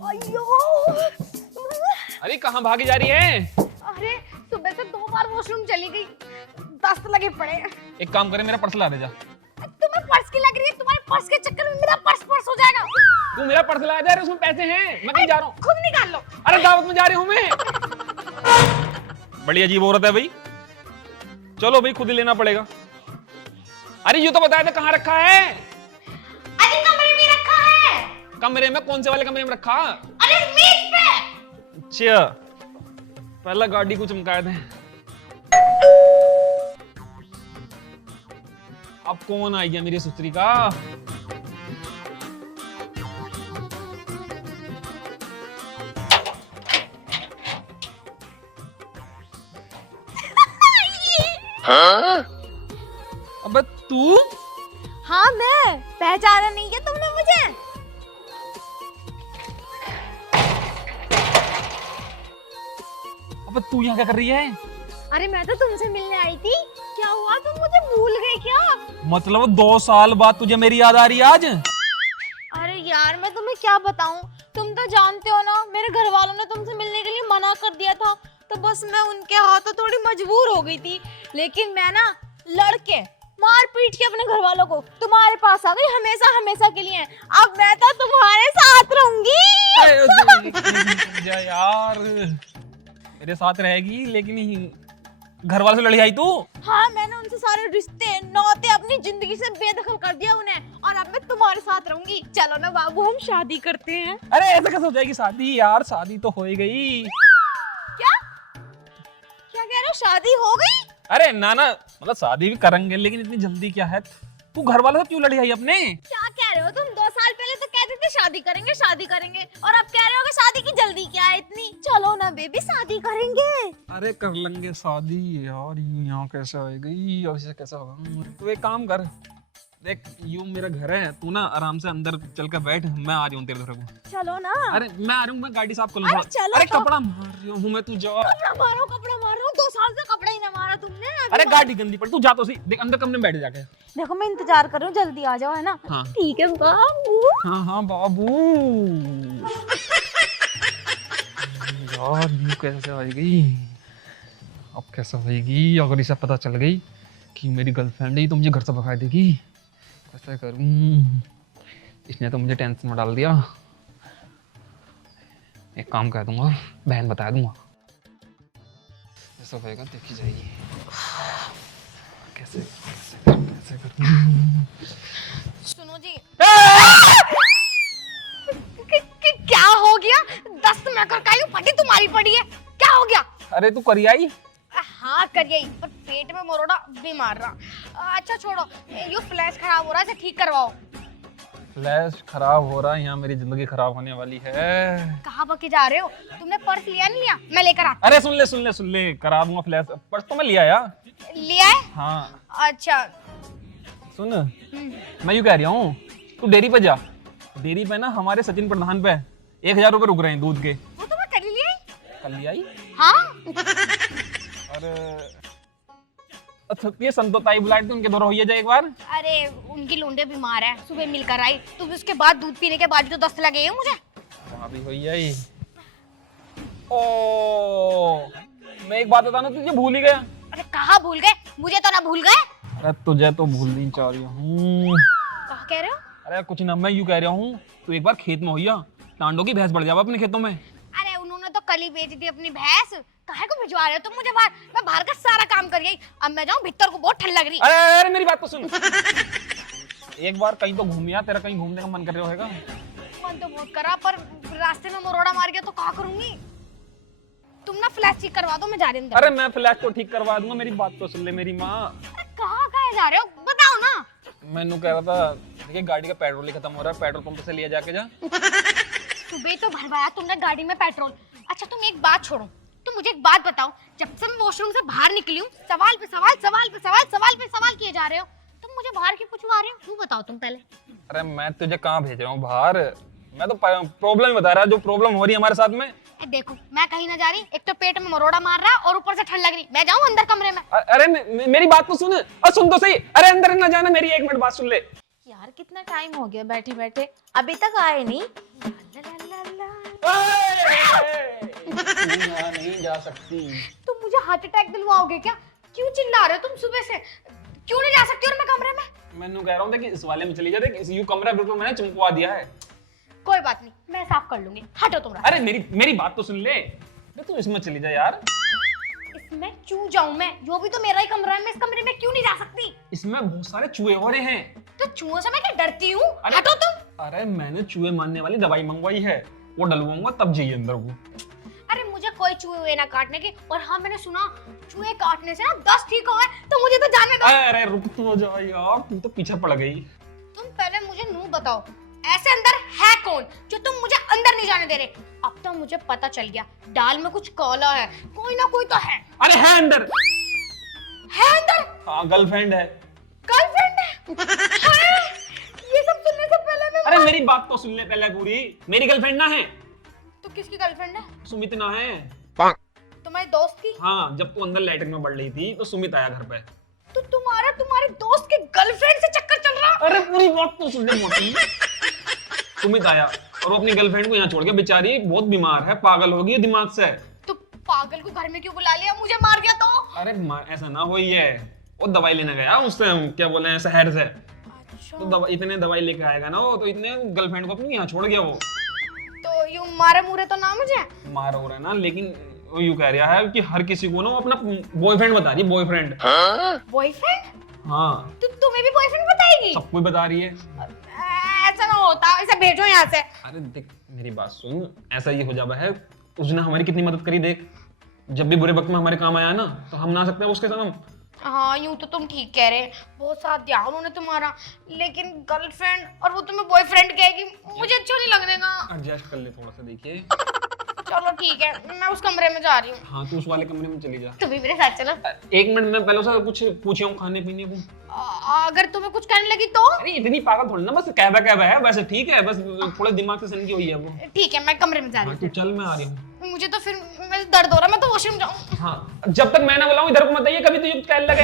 अयो। अरे कहाँ भागी जा रही है? अरे सुबह से 2 बार वॉशरूम चली गई, दस्त लगे पड़े। एक काम करे, मेरा पर्स ला दे जा। तुम्हें पर्स की लग रही है, तुम्हारे पर्स के चक्कर में मेरा पर्स हो जाएगा। तू मेरा पर्स ला जा, उसमें पैसे हैं, मैं कहीं जा रहा हूँ। खुद निकाल लो। अरे दावत में जा रही हूँ मैं। बड़ी अजीब औरत है भाई। चलो भाई, खुद ही लेना पड़ेगा। अरे यूँ तो बताया था कहाँ रखा है? अरे कमरे में रखा है। कमरे में? कौन से वाले कमरे में रखा? अरे मेज पे। अच्छा, पहला गाड़ी को चमकाए थे। अब कौन आ गया मेरी सुतरी का? अबे तू? हाँ मैं। पहचाना नहीं है तुमने मुझे? अबे तू यहाँ क्या कर रही है? अरे मैं तो तुमसे मिलने आई थी। क्या हुआ, तुम मुझे भूल गए क्या? मतलब 2 साल बाद तुझे मेरी याद आ रही है आज? अरे यार मैं तुम्हें क्या बताऊं, तुम तो जानते हो ना, मेरे घर वालों ने तुमसे मिलने के लिए मना कर दिया था, तो बस मैं उनके हाथों थोड़ी मजबूर हो गई थी। लेकिन मैं ना लड़के मार पीट के अपने घर वालों को तुम्हारे पास आ गई, हमेशा हमेशा के लिए। अब मैं तो तुम्हारे साथ रहूंगी। जा यार, मेरे साथ रहेगी, लेकिन घर वालों से लड़ी आई तू? हाँ, मैंने उनसे सारे रिश्ते नाते अपनी जिंदगी से बेदखल कर दिया उन्हें, और अब मैं तुम्हारे साथ रहूंगी। चलो ना बाबू, हम शादी करते हैं। अरे ऐसे कैसे हो जाएगी शादी यार? शादी तो हो ही गई। क्या क्या कह रहे हो, शादी हो गई? अरे ना ना, मतलब शादी भी करेंगे, लेकिन इतनी जल्दी क्या है? तू घर वालों से क्यों लड़ी आई अपने? क्या कह रहे हो तुम? 2 साल पहले तो कहते थे शादी करेंगे शादी करेंगे, और अब कह रहे हो कि शादी की जल्दी क्या है इतनी? चलो ना बेबी, शादी करेंगे। अरे कर लेंगे शादी यार। यूं यहाँ कैसे आएगी और इसे कैसे होगा? तू एक काम कर, देख यूं मेरा घर है, तू ना आराम से अंदर चल के बैठ, मैं आ रहा हूँ तेरे घर को। चलो ना। अरे मैं आ रहा हूँ, मैं गाड़ी साफ कर अरे लूंगा। चलो अरे तो। कपड़ा मार रही हूँ मैं, तू जा। कपड़ा मार रहा हूँ, 2 साल से कपड़ा ही ना मारा तुमने। अरे गाड़ी गंदी पड़, तू जा तो सही। देख अंदर कमरे में बैठ जाके। देखो मैं इंतजार कर रही हूँ, जल्दी आ जाओ, है ना? हाँ ठीक है बाबू। हाँ हाँ बाबू। यार यूं कैसे आएगी? अब कैसे होएगी? अगर इसे पता चल गई कि मेरी गर्लफ्रेंड है तो मुझे घर से भगा देगी। कैसे करूं? इसने तो मुझे टेंशन में डाल दिया। एक काम कह दूंगा, बहन बता दूंगा। ऐसा होएगा, देखी जाएगी। कैसे कैसे करूं? सुनो जी। क्या हो गया? दस्त मैं कर काई फटी तुम्हारी पड़ी है, क्या हो गया? अरे तू करी आई? हाँ करिए, पर पेट में मरोड़ा भी मार रहा। अच्छा छोड़ो, ये फ्लैश खराब हो रहा है, इसे ठीक करवाओ। फ्लैश खराब हो रहा है? यहाँ मेरी जिंदगी खराब होने वाली है। कहाँ बके जा रहे हो? तुमने पर्स लिया नहीं लिया? मैं लेकर आती। अरे सुन ले, करा दूंगा फ्लैश। पर्स तो मैं लिया यार। लिया है? हाँ अच्छा। सुन, मैं यूँ कह रहा हूँ, तू डेयरी पे जा। डेयरी पे ना हमारे सचिन प्रधान पे 1000 रुपए रुक रहे हैं दूध के। वो तो मैं कर लिया। कल लिया ही? हाँ। अरे अच्छा, ये संतोताई बुलाए थे, उनके दौरा हो जाए एक बार। अरे उनकी लूंडे बीमार है, सुबह मिलकर आई, तो उसके बाद दूध पीने के बाद भी तो दस्त लगे हैं मुझे। वहाँ भी हो जाए। ओ, मैं एक बात बताना, तुझे भूल ही गया। अरे कहाँ भूल गए? मुझे तो ना भूल गए। अरे तुझे तो भूलनी चाह रही हूँ। कहाँ कह रहे हो? अरे कुछ ना, मैं यूँ कह रहा हूँ, तू एक बार खेत में होइया, टांडों की भैंस बढ़ जावा अपने खेतों में। अरे उन्होंने तो कल ही बेच दी अपनी भैंस, काहे को भिजवा रहे हो तुम मुझे बाहर? मैं बाहर का सारा काम कर गई, अब मैं जाऊं भीतर को, बहुत ठंड लग रही। अरे मेरी बात तो सुन। एक बार कहीं तो घूमिया, तेरा कहीं घूमने का मन कर रहा होगा। मन तो बहुत करा, पर रास्ते में मरोड़ा मार गया तो क्या करूंगी? तुम ना फ्लैश ठीक करवा दो, मैं जा रही हूं। अरे मैं फ्लैश तो ठीक करवा दूंगा, मेरी बात तो सुन ले मेरी माँ। कहाँ कहाँ जा रहे हो, बताओ ना। मैंने कह रहा था, देखिए गाड़ी का पेट्रोल ही खत्म हो रहा है, पेट्रोल पंप से लिया जाके जा। सुबह तो भरवाया तुमने गाड़ी में पेट्रोल। अच्छा तुम एक बात छोड़ो, तुम मुझे एक बात बताओ, जब से मैं वॉशरूम से बाहर निकली हूँ, सवाल पे सवाल सवाल पे सवाल सवाल पे सवाल किए जा रहे हो, तुम मुझे बाहर क्यों पूछवा रहे हो? तू बताओ तुम पहले। अरे मैं तुझे कहाँ भेज रहा हूँ बाहर? मैं तो प्रॉब्लम बता रहा, जो प्रॉब्लम हो रही है हमारे साथ में। देखो मैं कहीं ना जा रही, एक तो पेट में मरोड़ा मार रहा और ऊपर से ठंड लग रही, मैं जाऊं अंदर कमरे में? अरे मेरी बात तो सुन, और सुन तो सही। अरे अंदर ना जाना, मेरी 1 मिनट बात सुन ले। यार कितना टाइम हो गया बैठे बैठे, अभी तक आए नहीं। यहाँ नहीं जा सकती। तुम मुझे हार्ट अटैक दिलवाओगे क्या? क्यों चिल्ला रहे हो तुम सुबह से? क्यों नहीं जा सकती और मैं कमरे में? मैंने कह रहा हूँ कि इस वाले में चली जा, देख इस यू कमरा बिल्कुल मैंने चमकवा दिया है। कोई बात नहीं, मैं साफ कर लूंगी, हटो तुम। अरे मेरी बात तो सुन ले, तू इसमें चली जा यार। इसमें क्यों जाऊं मैं? जो भी तो मेरा ही कमरा है, मैं इस कमरे में क्यों नहीं जा सकती? इसमें बहुत सारे चूहे हो रहे हैं। तो चूहों से मैं क्या डरती हूँ? अरे- हटो तुम। अरे मैंने चूहे मारने वाली दवाई मंगवाई है, वो डलवाऊंगा तब जाइए अंदर को। अरे मुझे कोई चूहे हुए ना काटने के, और हाँ मैंने सुना चूहे काटने से ना दस्त ठीक हो गए, तो मुझे तो जाने दो। अरे रुक तो जा यार, तू तो पीछे पड़ गई। तुम पहले मुझे नू बताओ, ऐसे अंदर है कौन जो तुम मुझे अंदर नहीं जाने दे रहे? अब तो मुझे पता चल गया, दाल में कुछ काला है, कोई ना कोई तो है। अरे है अंदर, है अंदर? हाँ गर्लफ्रेंड है। गर्लफ्रेंड है? हाँ, ये सब सुनने से पहले मैं अरे मेरी बात तो सुन ले पहले पूरी, मेरी गर्लफ्रेंड ना है, तो किसकी गर्लफ्रेंड है? सुमित ना है। तुम्हारे दोस्त की? हाँ, जब तू अंदर लैट्रिन में बढ़ रही थी तो सुमित आया घर पे। तो तुम्हारे दोस्त के गर्लफ्रेंड से चक्कर चल रहा? अरे पूरी बात तो सुन ले मोटी। सुमित आया और वो अपनी गर्लफ्रेंड को यहाँ छोड़ के, बेचारी बहुत बीमार है, पागल होगी दिमाग से। तो पागल को घर में क्यों बुला लिया? मुझे मार गया तो? अरे ऐसा ना हो, ये वो दवाई लेने गया उससे, क्या बोले हैं, शहर से। अच्छा। तो इतने दवाई लेके आएगा ना वो, तो इतने गर्लफ्रेंड को अपनी यहाँ छोड़ गया वो। तो यूं मारे मुरे तो ना मुझे? मार हो रहा है ना, लेकिन वो यूं कह रहा है कि हर किसी को ना वो अपना बॉयफ्रेंड बता रही है, बॉयफ्रेंड। बॉयफ्रेंड? हाँ, तो तुम्हें भी बॉयफ्रेंड बताएगी? सबको बता रही है। ऐसा ना होता, इसे भेजो यहाँ से। अरे देख मेरी बात सुन, ऐसा ये हो जावा है, उसने हमारी कितनी मदद करी देख, जब भी बुरे वक्त में हमारे काम आया ना, तो हम ना सकते हैं उसके संग। हाँ यूं तो तुम ठीक कह रहे हैं, बहुत साथ दिया उन्होंने तुम्हारा, लेकिन गर्लफ्रेंड और वो तुम्हें बॉयफ्रेंड कहेगी, मुझे अच्छा नहीं लगने का। एडजस्ट कर ले थोड़ा सा, देखिए। चलो ठीक है, मैं उस कमरे में जा रही हूँ। हाँ, तू उस वाले कमरे में चली जा। तुम भी मेरे साथ चलो। 1 मिनट में पहले उससे कुछ पूछे हूँ खाने पीने को। अगर तुम्हें कुछ करने लगी तो? अरे इतनी पागल थोड़ी ना, बस कहवा है, वैसे ठीक है, बस थोड़े दिमाग से सनकी हुई है वो। ठीक है, मैं कमरे में जा हाँ, रही तू हूँ। चल, मैं आ रही हूँ। मुझे तो फिर मेरे दर्द हो रहा है, मैं तो वॉशरूम जाऊँ। हाँ, जब तक मैं ना बुलाऊं इधर को मत आइए, कभी तो युक्त कहने लगे।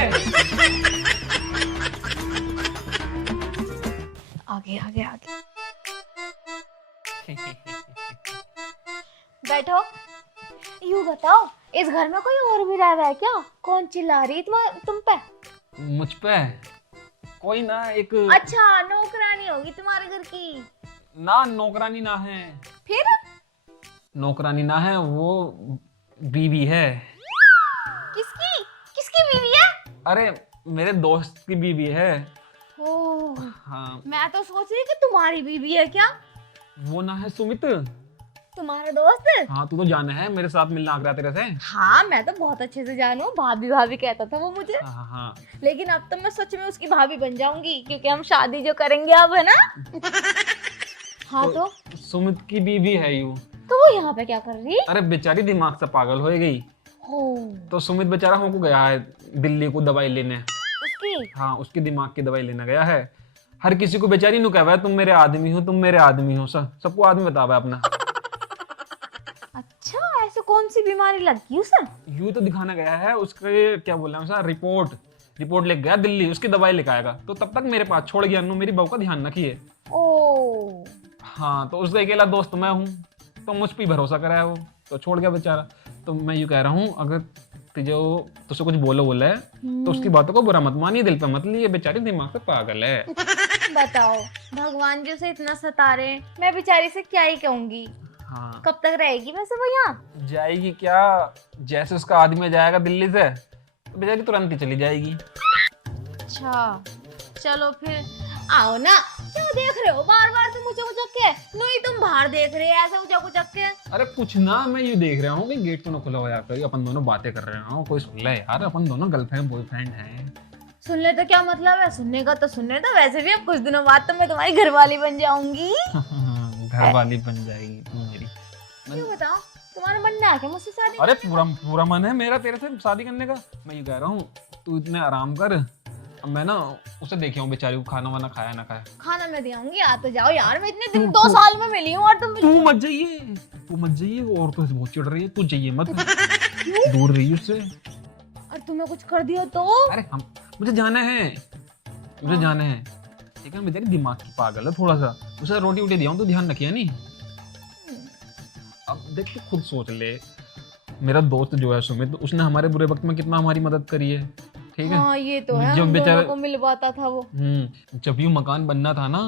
आगे आगे आगे बैठो। यूं बताओ, इस घर में कोई और भी रह रहा है क्या? कौन चिल्ला रही तुम पे? मुझ पे कोई ना, एक अच्छा, नौकरानी होगी तुम्हारे घर की। ना, नौकरानी ना है। फिर? नौकरानी ना है, वो बीवी है। किसकी? किसकी बीवी है? अरे मेरे दोस्त की बीवी है। ओह, हाँ, मैं तो सोच रही कि तुम्हारी बीवी है क्या? वो ना है सुमित। तुम्हारा दोस्त? हाँ, तू तो जाना है, मेरे साथ मिलना आगरा तेरे से। हाँ, मैं तो बहुत अच्छे से जानू, भाभी भाभी कहता था वो मुझे। हाँ हाँ। लेकिन अब तो मैं सच में उसकी भाभी बन जाऊंगी, क्योंकि हम शादी जो करेंगे अब, है ना? हाँ तो सुमित की बीवी है यू। तो वो यहाँ पे क्या कर रही? अरे बेचारी दिमाग से पागल हो गई, हो, तो सुमित बेचारा हमको गया है दिल्ली को दवाई लेने। उसकी? हाँ, उसकी दिमाग की दवाई लेने गया है। हर किसी को बेचारी नु कहवा है, तुम मेरे आदमी हो, तुम मेरे आदमी हो, सबको आदमी बतावा अपना। अच्छा, ऐसे कौन सी बीमारी लगी उसे? यूं तो दिखाना गया है, उसके क्या बोला है, रिपोर्ट लेके गया दिल्ली, उसकी दवाई लेके आएगा, तो तब तक मेरे पास छोड़ गया, मेरी बहू का ध्यान रखिए। ओ, हाँ, तो उसका अकेला दोस्त मैं हूँ, तो मुझ पे भरोसा करा है वो, तो छोड़ गया बेचारा। तो मैं यूँ कह रहा हूँ, अगर तुझसे कुछ बोला है तो उसकी बातों को बुरा मत मानिए, दिल पे मत लिए, बेचारी दिमाग से पागल है। बताओ, भगवान जी उसे इतना सता रहे हैं, मैं बेचारी से क्या ही कहूंगी। हाँ, कब तक रहेगी वैसे वो यहाँ? जाएगी क्या, जैसे उसका आदमी जाएगा दिल्ली से, तो बेचारी तुरंत ही चली जाएगी। अच्छा, चलो फिर आओ ना। क्या देख रहे हो बार बार तुम उचक उचक के? नहीं, तुम बाहर देख रहे हो ऐसा उचक उचक के। अरे कुछ ना, मैं ये देख रहा हूँ कि गेट तो ना खुला हो यार, अपन दोनों बातें कर रहे हो, कोई सुन ले यार, अपन दोनों गर्लफ्रेंड बॉयफ्रेंड हैं। सुनने तो क्या मतलब है, सुनने का तो सुनने दो, वैसे भी अब कुछ दिनों बाद तो मैं तुम्हारी घरवाली बन जाऊंगी। घर वाली बन जाएगी तू मेरी। क्यों बताओ, तुम्हारा मन ना है क्या मुझसे शादी? अरे पूरा मन है मेरा तेरे से शादी करने का। मैं ये कह रहा हूँ, तू इतने आराम कर, अब मैं ना उसे देखी हूँ बेचारी को, खाना वाना खाया ना खाया। खाना मैं दे आऊंगी, आ तो जाओ यार, मैं इतने दिन 2 साल में मिली हूँ और तू मत जाइए, वो औरतों से बहुत चिढ़ रही है, तू जाइए मत, दूर रही उससे। और तुम्हें कुछ कर दिया तो? अरे मुझे जाना है, ठीक है, बेचारी दिमाग की पागल है थोड़ा सा, उसे रोटी वोटी दिया हूँ तो ध्यान रखिए नहीं। अब देख तू खुद सोच ले, मेरा दोस्त जो है सुमित, उसने हमारे बुरे वक्त में कितना हमारी मदद करी है, ठीक है। हाँ ये तो है, जब हम दोनों बेचारा को मिलवाता था वो। जब ये मकान बनना था ना,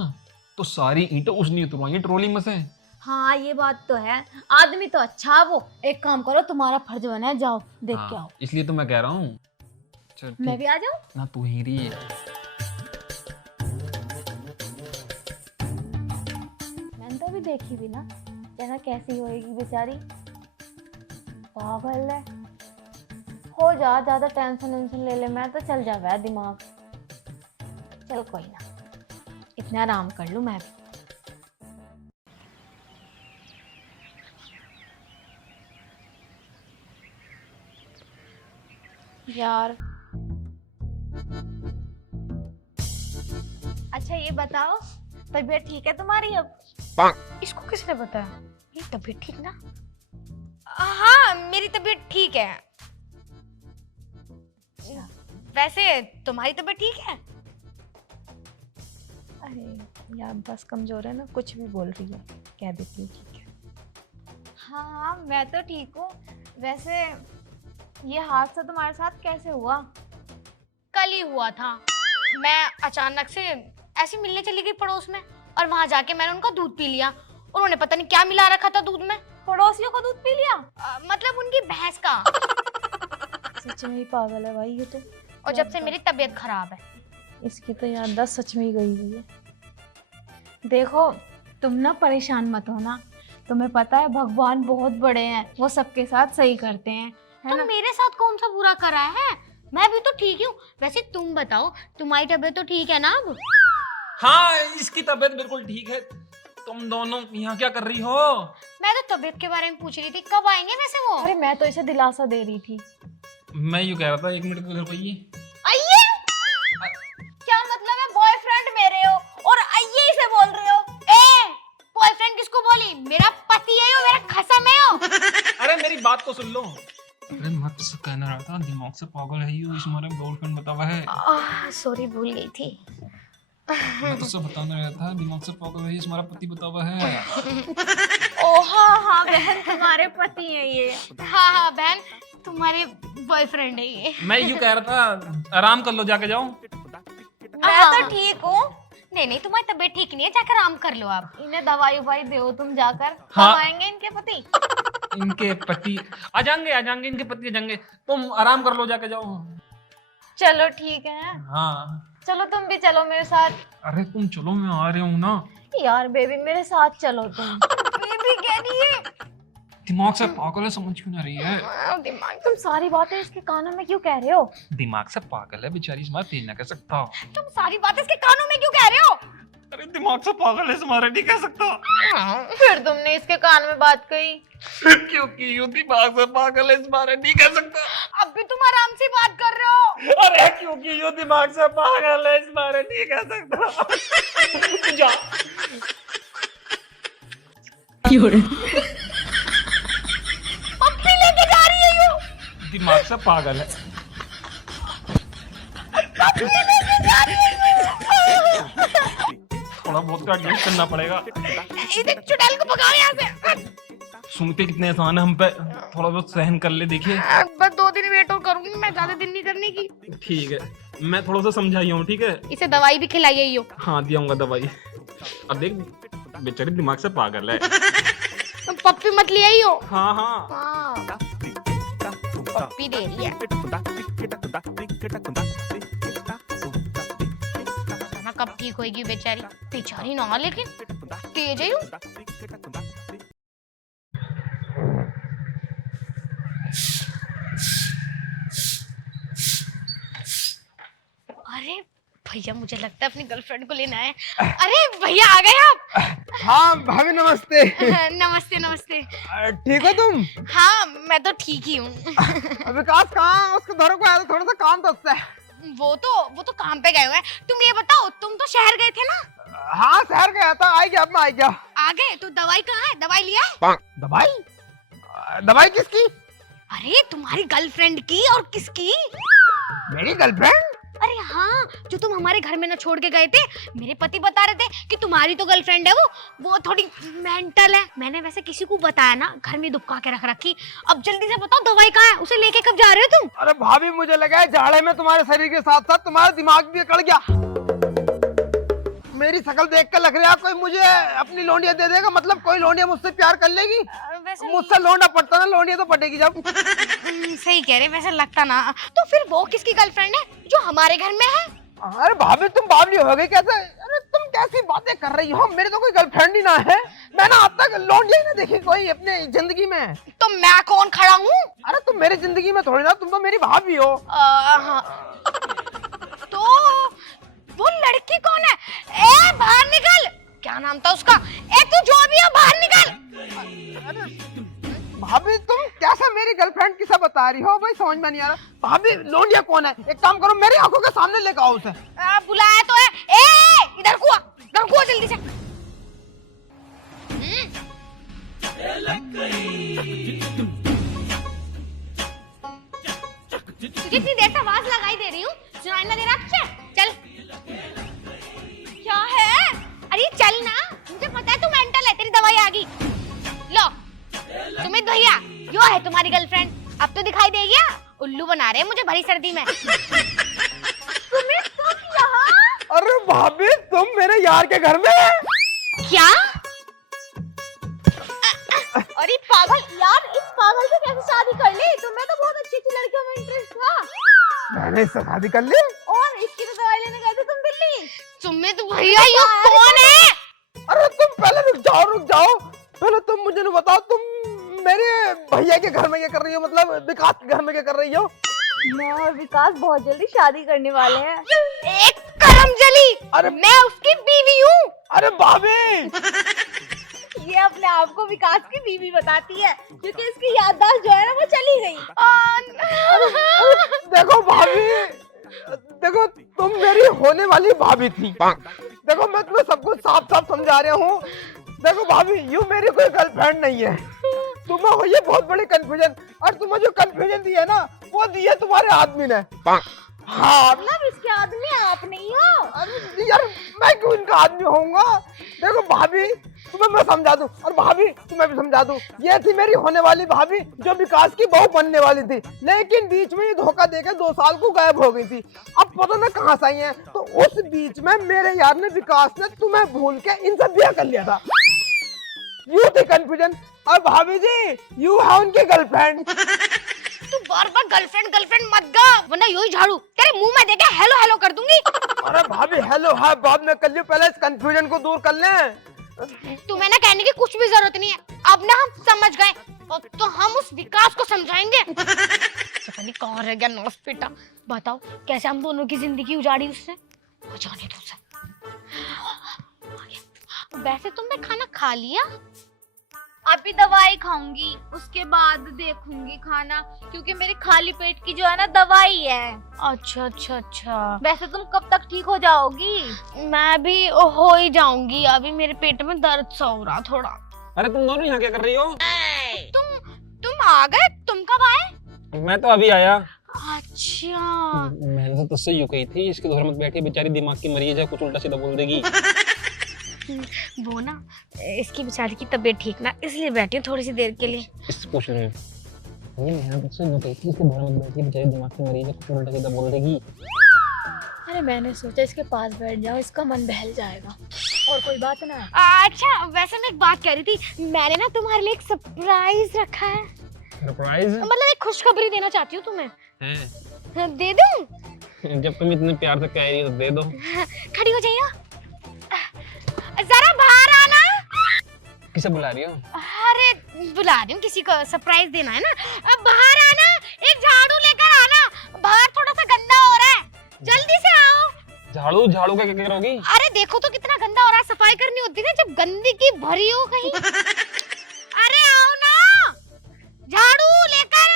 तो सारी ईंटें उसने उतरवाई ट्रॉली में से। हाँ ये बात तो है, आदमी तो अच्छा वो। एक काम करो, तुम्हारा फर्ज बना है, जाओ देख के आओ। इसलिए तो मैं कह रहा हूँ। चल मैं भी आ जाऊँ ना, तू ही रही है। मैंने तो अभी देखी भी ना, कहना कैसी होएगी बेचारी, पागल है। हो जा, ज्यादा टेंशन ले ले, मैं तो चल जावे दिमाग। चल कोई ना, इतना आराम कर लूं मैं भी। यार अच्छा ये बताओ, तबीयत ठीक है तुम्हारी अब? इसको किसने बताया? ये तबीयत ठीक ना? हाँ मेरी तबीयत ठीक है। वैसे तुम्हारी तबीयत ठीक है? अरे यार बस कमजोर है ना, कुछ भी बोल रही है, कह देती हूँ ठीक है। हाँ मैं तो ठीक हूँ। वैसे ये हादसा तुम्हारे साथ कैसे हुआ? कल ही हुआ था। मैं अचानक से ऐसे मिलने चली गई पड़ोस में, और वहां जाके मैंने उनका दूध पी लिया। उन्होंने पता नहीं क्या मिला रखा था दूध में, पड़ोसियों का दूध पी लिया। मतलब उनकी भैंस का। सच में ही पागल है भाई ये तो। और जब से मेरी तबीयत खराब है, इसकी तो याददाश्त सच में ही गई हुई है। देखो तुम ना परेशान मत होना, तुम्हें पता है भगवान बहुत बड़े हैं, वो सबके साथ सही करते हैं, है ना? मेरे साथ कौन सा बुरा करा है? मैं भी तो ठीक हूँ। वैसे तुम बताओ, तुम्हारी तबीयत तो ठीक है ना अब? हाँ इसकी तबीयत बिल्कुल ठीक है। तुम दोनों यहाँ क्या कर रही हो? मैं तो तबीयत के बारे में पूछ रही थी, कब आएंगे वैसे वो? अरे मैं तो इसे दिलासा दे रही थी। मैं यूँ कह रहा था, 1 मिनट इधर को आइए। आइए? क्या मतलब है बॉयफ्रेंड मेरे हो और आइए इसे बोल रहे हो? ए बॉयफ्रेंड किसको बोली? मेरा पति है, मेरा खसम है हो। अरे मेरी बात तो सुन लो। अरे मैं तो कहना रहा था, दिमाग से पागल है ये, इसमें गर्लफ्रेंड बता हुआ है। सॉरी भूल गई थी। मैं तो सब बताना रहा था, दिमाग से पागल है ये, हमारा पति बता हुआ है। ओ हाँ बहन, तुम्हारे पति है ये। हाँ बहन, तुम्हारे बॉयफ्रेंड है ये। मैं यूँ कह रहा था, आराम कर लो, जाके जाओ। मैं तो ठीक हूँ। नहीं तुम्हारी तबीयत ठीक नहीं है, जाकर आराम कर लो आप। इन्हें दवाई ववाई दो तुम जाकर। हाँ। कब आएंगे इनके पति? इनके पति आ जाएंगे, इनके पति आ जाएंगे। तुम आराम कर लो, जाके जाओ। चलो ठीक है। हाँ चलो तुम भी चलो मेरे साथ। अरे तुम चलो, मैं आ रहा हूँ ना। यार बेबी मेरे साथ चलो तुम। बेबी कह रही है। दिमाग से पागल है, समझ क्यों ना रही है? दिमाग, तुम सारी बातें इसके कानों में क्यों कह रहे हो? दिमाग से पागल है बेचारी, इसमें तेज ना कह सकता। तुम सारी बातें इसके कानों में क्यों कह रहे हो? अरे दिमाग से पागल है, तुम्हारा नहीं कह सकता। फिर तुमने इसके कान में बात कही क्योंकि यूं दिमाग से पागल है, तुम्हारा नहीं कह सकता। अब भी तुम आराम से बात कर रहे हो। अरे क्योंकि यूं दिमाग से पागल है, तुम्हारा नहीं कह सकता। जा पप्पी लेके जा रही है यू। दिमाग से पागल है। पप्पी लेके जा रही है यू। थोड़ा बहुत का एडजस्ट करना पड़ेगा। इसे चुड़ैल को भगाओ यहाँ से। सुनते कितने आसान है हम पे, थोड़ा बहुत सहन कर ले। देखिए बस 2 दिन वेट और करूंगी मैं, ज्यादा दिन नहीं करने की। ठीक है, मैं थोड़ा सा समझाई हूँ, ठीक है? इसे दवाई भी खिलाइए यो। हाँ दियाऊंगा दवाई। अब देख बेचारी दिमाग से पागल है। तुम पप्पी मत ले आई हो। हाँ हाँ पप्पी दे रही है ना, कब ठीक होएगी बेचारी? बेचारी ना, लेकिन तेज है यू। अरे भैया मुझे लगता है अपनी गर्लफ्रेंड को लेना है। अरे भैया आ गए आप? हाँ भाभी नमस्ते। नमस्ते नमस्ते। ठीक हो तुम? हाँ मैं तो ठीक ही हूँ। विकास कहाँ? उसको धरो को आया, थोड़ा सा काम था उससे। वो तो काम पे गए हुए हैं। तुम ये बताओ, तुम तो शहर गए थे ना? हाँ शहर गया था, आई गया, अब मैं आ गया। आ गए तो दवाई कहाँ है? दवाई लिया? दवाई? दवाई किसकी? अरे तुम्हारी गर्लफ्रेंड की। और किसकी? मेरी गर्लफ्रेंड? अरे हाँ, जो तुम हमारे घर में ना छोड़ के गए थे, मेरे पति बता रहे थे कि तुम्हारी तो गर्लफ्रेंड है वो थोड़ी मेंटल है। मैंने वैसे किसी को बताया ना, घर में दुबका के रख रखी। अब जल्दी से बताओ दवाई कहाँ है, उसे लेके कब जा रहे हो तुम? अरे भाभी मुझे लगा है जाड़े में तुम्हारे शरीर के साथ साथ तुम्हारा दिमाग भी अकड़ गया। मेरी शक्ल देख कर लग रहा है कोई मुझे अपनी लोंडिया दे देगा, मतलब कोई लोंडिया मुझसे प्यार कर लेगी। वैसे मुझसे लोंडा पड़ता ना, लोंडिया तो पटेगी जब। सही कह रहे, वैसे लगता ना। तो फिर वो किसकी गर्लफ्रेंड है जो हमारे घर में है? अरे भाभी तुम बावली हो गई कैसे? अरे तुम कैसी बातें कर रही हो? मेरी तो कोई गर्लफ्रेंड ही ना है। मैं ना आज तक लोंडिया ही ना देखी कोई अपनी जिंदगी में। तो मैं कौन खड़ा हूँ? अरे तुम मेरी जिंदगी में थोड़ी ना, तुम तो मेरी भाभी हो। हाँ। तो वो लड़की कौन है? ए बाहर निकल! क्या नाम था उसका? ए तू जो भी हो बाहर निकल! अरे भाभी तुम कैसा मेरी गर्लफ्रेंड किसे बता रही हो? भाई समझ में नहीं आ रहा। भाभी लोंडिया कौन है? एक काम करो, मेरी आंखों के सामने लेकर आओ उसे। बुलाया तो है। ए इधर को आ जल्दी से। तुझे इतनी देर से आवाज लगाई दे रही हूँ, सुनाई ना दे रहा तुझे? चल। क्या है? अरे चल ना, मुझे पता है तू मेंटल है, तेरी दवाई आ गई। लो सुमित भैया, यो है तुम्हारी गर्लफ्रेंड। अब तो दिखाई दे गया, उल्लू बना रहे हैं मुझे भरी सर्दी में। सुमित तुम यहाँ? अरे भाभी तुम मेरे यार के घर में? क्या? अरे पागल यार, इस पागल से कैसे शादी कर ली? तुम्हें तो बहुत अच्छी अच्छी लड़कियों में इंटरेस्ट था। मैंने इससे शादी कर ली। और इसकी तो दवाई लेने गए थे तुम दिल्ली। सुमित भैया ये कौन है? अरे तुम पहले रुक जाओ। पहले तुम मुझे नहीं बताओ, तुम मेरे भैया के घर में क्या कर रही हो? मतलब विकास के घर में क्या कर रही हो? मैं और विकास बहुत जल्दी शादी करने वाले हैं। एक करमजली! अरे मैं उसकी बीवी हूँ। अरे भाभी ये अपने आप को विकास की बीवी बताती है, क्योंकि इसकी याददाश्त जो है ना वो चली गई। देखो भाभी, देखो तुम मेरी होने वाली भाभी थी। देखो मैं तुम्हें सब कुछ साफ साफ समझा रहा हूँ। देखो भाभी, यू मेरी कोई गर्लफ्रेंड नहीं है। तुम्हें हो ये बहुत बड़ी कंफ्यूजन, और तुम्हें जो कंफ्यूजन दी है ना, वो दी है तुम्हारे आदमी ने। हाँ मतलब इसके आदमी आप नहीं हो? अरे यार मैं क्यों इनका आदमी होऊंगा? देखो भाभी तुम्हें मैं समझा दूं, और भाभी तुम्हें भी समझा दूं। ये थी मेरी होने वाली भाभी जो विकास की बहू बनने वाली थी, लेकिन बीच में ये धोखा देकर 2 साल को गायब हो गई थी। अब पता ना कहाँ से आई है। तो उस बीच में मेरे यार ने, विकास ने तुम्हें भूल के इनसे ब्याह कर लिया था। यू थी कंफ्यूजन। और भाभी जी यू है उनकी गर्लफ्रेंड। तू बार-बार गर्लफ्रेंड मत गा, वरना यूं झाड़ू तेरे मुंह में देके हेलो हेलो कर दूंगी। अरे भाभी हेलो है बाद में कर लियो, पहले इस कंफ्यूजन को दूर कर लें। तुम्हें ना कहने की कुछ भी जरूरत नहीं है। अब ना हम समझ गए, अब तो हम उस विकास को समझाएंगे। पता नहीं कहाँ रह गया नौस बेटा। बताओ कैसे हम दोनों की जिंदगी उजाड़ी उसने। जाने दो उसे। वैसे तुमने खाना खा लिया? अभी दवाई खाऊंगी, उसके बाद देखूंगी खाना, क्योंकि मेरे खाली पेट की जो है ना दवाई है। अच्छा। वैसे तुम कब तक ठीक हो जाओगी? मैं भी हो ही जाऊंगी, अभी मेरे पेट में दर्द सा हो रहा थोड़ा। अरे तुम दोनों यहाँ क्या कर रही हो? तुम आ गए? तुम कब आए? मैं तो अभी आया। अच्छा। मैंने तो तुझसे यूं कही थी, इसके घर मत बैठी, बेचारी दिमाग की मरीज है, कुछ उल्टा सीधा बोल देगी। वो ना इसकी बेचारी की तबीयत ठीक ना, इसलिए बैठी हूँ थोड़ी सी देर के लिए। इससे पूछ रही हूँ। ये मैंने तुझसे यूं कही थी, इसके घर मत बैठी, बेचारी दिमाग की मरीज है, कुछ उल्टा सीधा बोल देगी। अरे मैंने सोचा इसके पास बैठ जाओ, इसका मन बहल जाएगा, और कोई बात ना। अच्छा वैसे मैं एक बात कह रही थी, मैंने ना तुम्हारे लिए एक सरप्राइज रखा है। सरप्राइज? मतलब एक खुशखबरी देना चाहती हूँ तुम्हें। हैं? दे दूं? जब तुम इतने प्यार से कह रही हो तो दे दो। खड़ी हो जाइए, जरा बाहर आना। किसे बुला रही हो? अरे बुला रही हूँ, किसी को सरप्राइज देना है ना। अब बाहर आना, एक झाड़ू लेकर आना, बाहर थोड़ा सा गंदा हो रहा है, जल्दी से आओ। झाड़ू क्या करोगी? अरे देखो तो कितना गंदा हो रहा है, सफाई करनी होती है ना जब गंदगी भरी हो कहीं। अरे आओ ना, झाड़ू लेकर।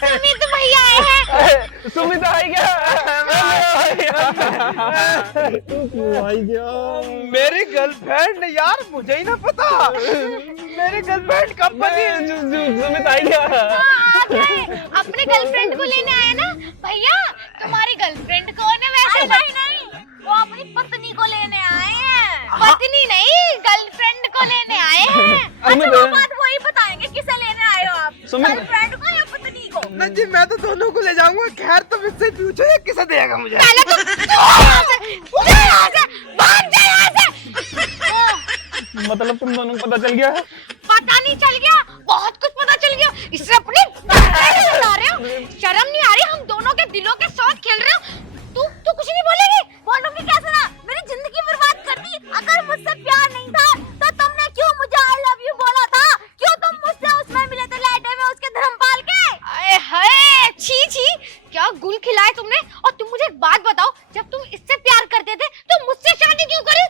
सुमित भैया आए हैं। सुमित आई क्या? मेरी गर्लफ्रेंड यार, मुझे ही ना पता। मेरी गर्लफ्रेंड कब बनी? सुमित आई क्या? क्या है? अपनी गर्लफ्रेंड को लेने आए ना भैया? तुम्हारी गर्लफ्रेंड कौन है वैसे? नहीं, वो अपनी पत्नी को लेने आए हैं। पत्नी नहीं, गर्लफ्रेंड को लेने आए हैं। अच्छा, वो बात वही बताएंगे किसे लेने आए हो आप, गर्लफ्रेंड को या पत्नी को? नहीं जी, मैं तो दोनों को ले जाऊंगा। खैर तुम इससे पूछो ये किसे देगा मुझे। पहले तुम उधर यहाँ से, भाग जा यहाँ से। मतलब तुम दोनों को पता चल गया है? पता नहीं चल गया, बहुत कुछ पता चल गया। इससे अपनी बता रहे हो, शर्म नहीं आ रही? हम दोनों के दिलों के साथ खेल रहे हो। तू कुछ नहीं बोलेगी? बोलूंगी कैसे ना? मेरी जिंदगी बर्बाद कर दी। अगर मुझसे प्यार नहीं था तो तुमने क्यों मुझे आई लव यू बोला था? क्यों तुम मुझसे उसमें मिले थे लाइटे में उसके धर्मपाल के? आए हाय, छी छी, क्या गुल खिलाए तुमने। और तुम मुझे एक बात बताओ, जब तुम इससे प्यार करते थे तो मुझसे शादी क्यों करी?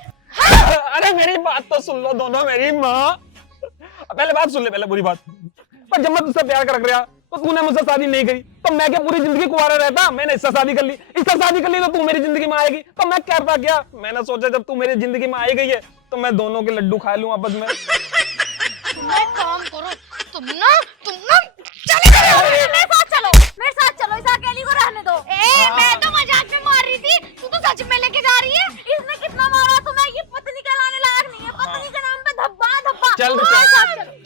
अरे मेरी बात तो सुन लो दोनों, मेरी माँ। पहले बात सुन ले, पहले बुरी बात। पर जब मैं तुझसे प्यार कर गया तो तूने मुझसे शादी नहीं करी, तो मैं क्या पूरी जिंदगी कुंवारा रहता? मैंने इससे शादी कर ली, इससे शादी कर ली तो तू मेरी जिंदगी में आएगी, तो मैं करता क्या? मैंने सोचा जब तू मेरी जिंदगी में आई गई है तो मैं दोनों के लड्डू खा लूं आपस में। तुम एक काम करो, तुम ना चले जाओ, मेरे साथ चलो, इस अकेली को रहने दो। मैं तो मजाक में मार रही थी, तू तो सच में लेके जा रही है। इसने कितना मारा तुम्हें? ये पत्नी कहलाने लायक नहीं है। पत्नी के नाम पे धब्बा धब्बा। चल।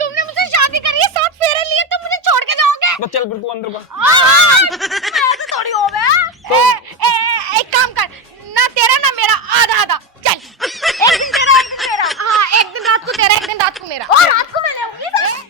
तुमने मुझसे शादी करी है, 7 फेरे लिए, तुम मुझे छोड़ के जाओगे? बस चल फिर तू अंदर को।